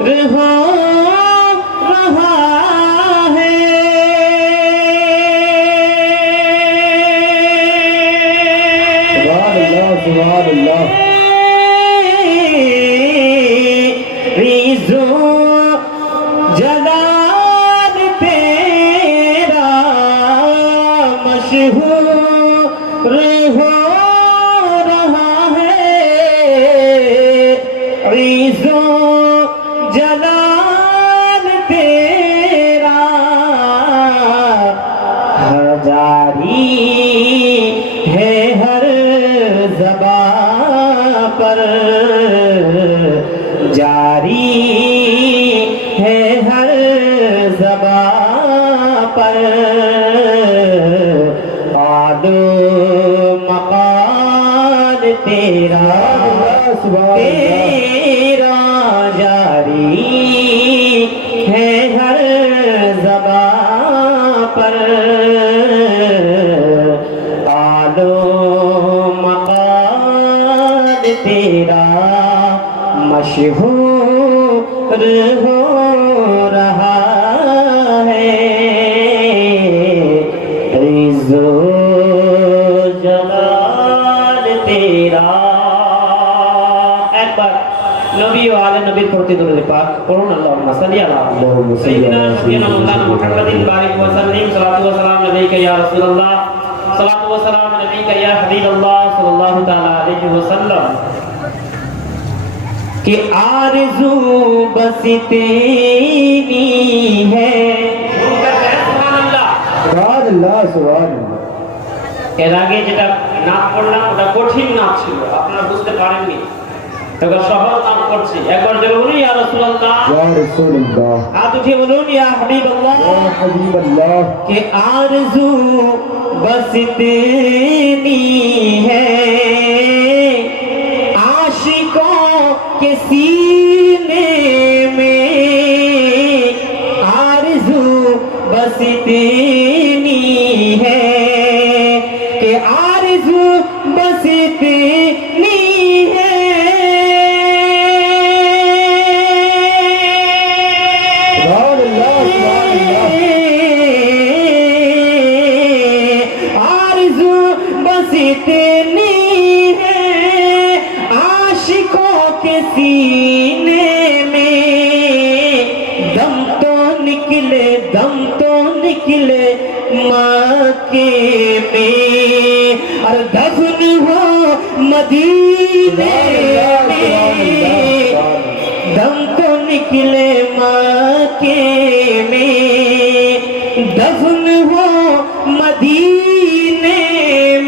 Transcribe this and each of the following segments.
ہو رہا ہے۔ سبحان اللہ عز و جلال تیرا مشہور ہو رہا ہے۔ عز و جلال تیرا جاری ہے ہر زباں پر، جاری ہے ہر زباں پر۔ قاد و مقال تیرا تیرا جاری ہے ہر زباں پر۔ قال و مقال تیرا مشہور ہو رہا ہے۔ عز و جلال تیرا۔ ایک بار نبی و آل نبی پڑھتے درود پاک پڑھون۔ اللہم صلی علی سیدنا نبینا مولانا محمد بارک وسلم۔ صلاۃ و سلام علیک یا رسول اللہ، صلاۃ و سلام علیک یا حبیب اللہ صلی اللہ تعالی علیہ وسلم۔ کہ آرزو بس تیری ہے۔ سبحان اللہ سبحان اللہ سبحان اللہ۔ এর আগে যেটা নাম পড়লাম ওটা কঠিন নাম ছিল, আপনারা বুঝতে পারেননি। এবার সহজ নাম পড়ছি। একবার জোরে বলুন ইয়া রাসূলুল্লাহ, یا رسول اللہ، হাত উঠিয়ে বলুন ইয়া হাবিবাল্লাহ। یا حبیب اللہ، کہ آرزو بس تیری ہے، عاشقوں کے سینے میں آرزو بس تیری ہے، کہ آرزو بس تیری ہے۔ سبحان اللہ سبحان اللہ۔ آرزو بس تیری ہے، عاشقوں کے سینے میں دم تو نکلے، دم تو نکلے مکے میں، اور دفن ہو مدینے میں، دم تو نکلے مکے میں، دفن ہو مدینے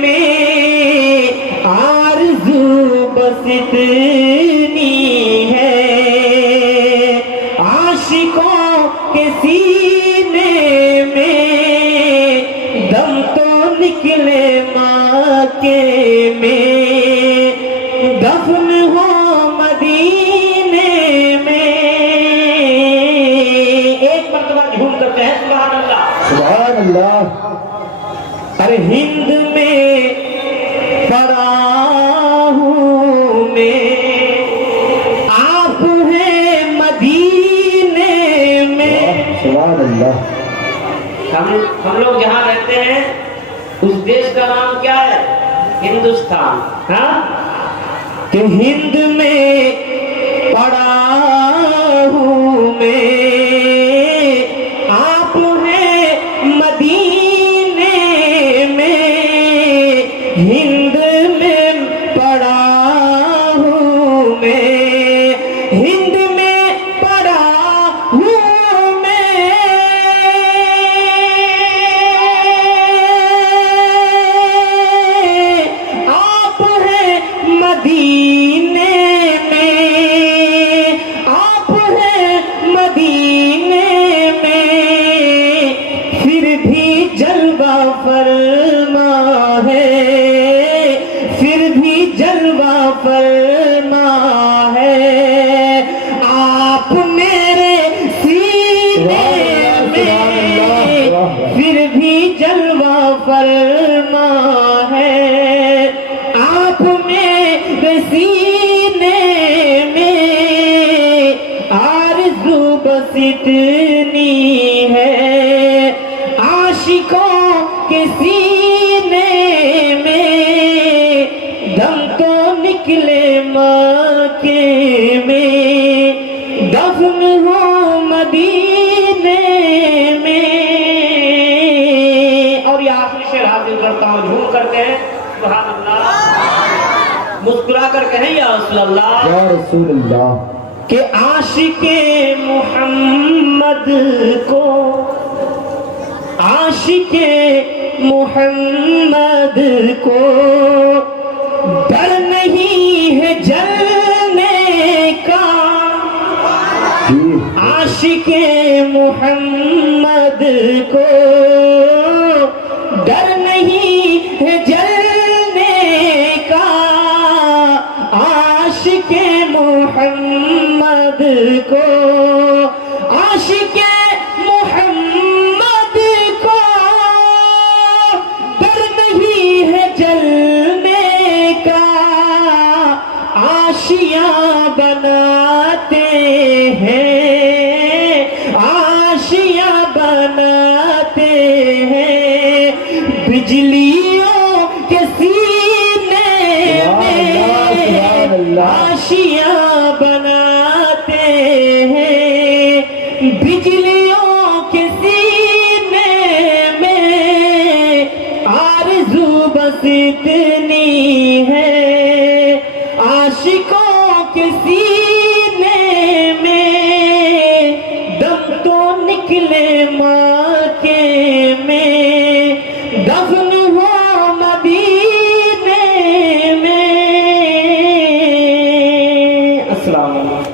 میں، آرزو بس اتنی ہے، عاشقوں کے سینے میں دم تو نکلے مکے میں، دفن ہو مدینے میں۔ ایک مرتبہ جھوم کر کہیں سبحان اللہ سبحان اللہ۔ ارے ہند میں پڑا ہوں میں، آپ ہیں مدینے میں۔ سبحان اللہ۔ ہم لوگ جہاں رہتے ہیں اس دیش کا نام کیا ہے؟ ہندوستان۔ ہاں کہ ہند میں پڑا ہوں میں، آپ ہیں مدینے میں، ہند میں پڑا ہوں میں، ہند میں پڑا ہوں میں، آپ ہیں مدینے میں، آپ ہیں مدینے میں، پھر بھی جلوہ فرما ہے، پھر بھی جلوہ فرما ہے، بس اتنی ہے عاشقوں کے سینے میں دم تو نکلے مکے میں دفن ہو مدینے میں. اور یہ آخری شعر حاضر کرتا ہوں, جھوم کرتے ہیں سبحان اللہ, مسکرا کر کہیں یا رسول اللہ, یا رسول اللہ, کہ عاشق محمد کو, عاشق محمد کو ڈر نہیں ہے جلنے کا, جی عاشق محمد کو ڈر نہیں ہے جلنے کا, عاشق محمد کو, عاشق محمد کو ڈر نہیں ہے جلنے کا, آشیاں بناتے ہیں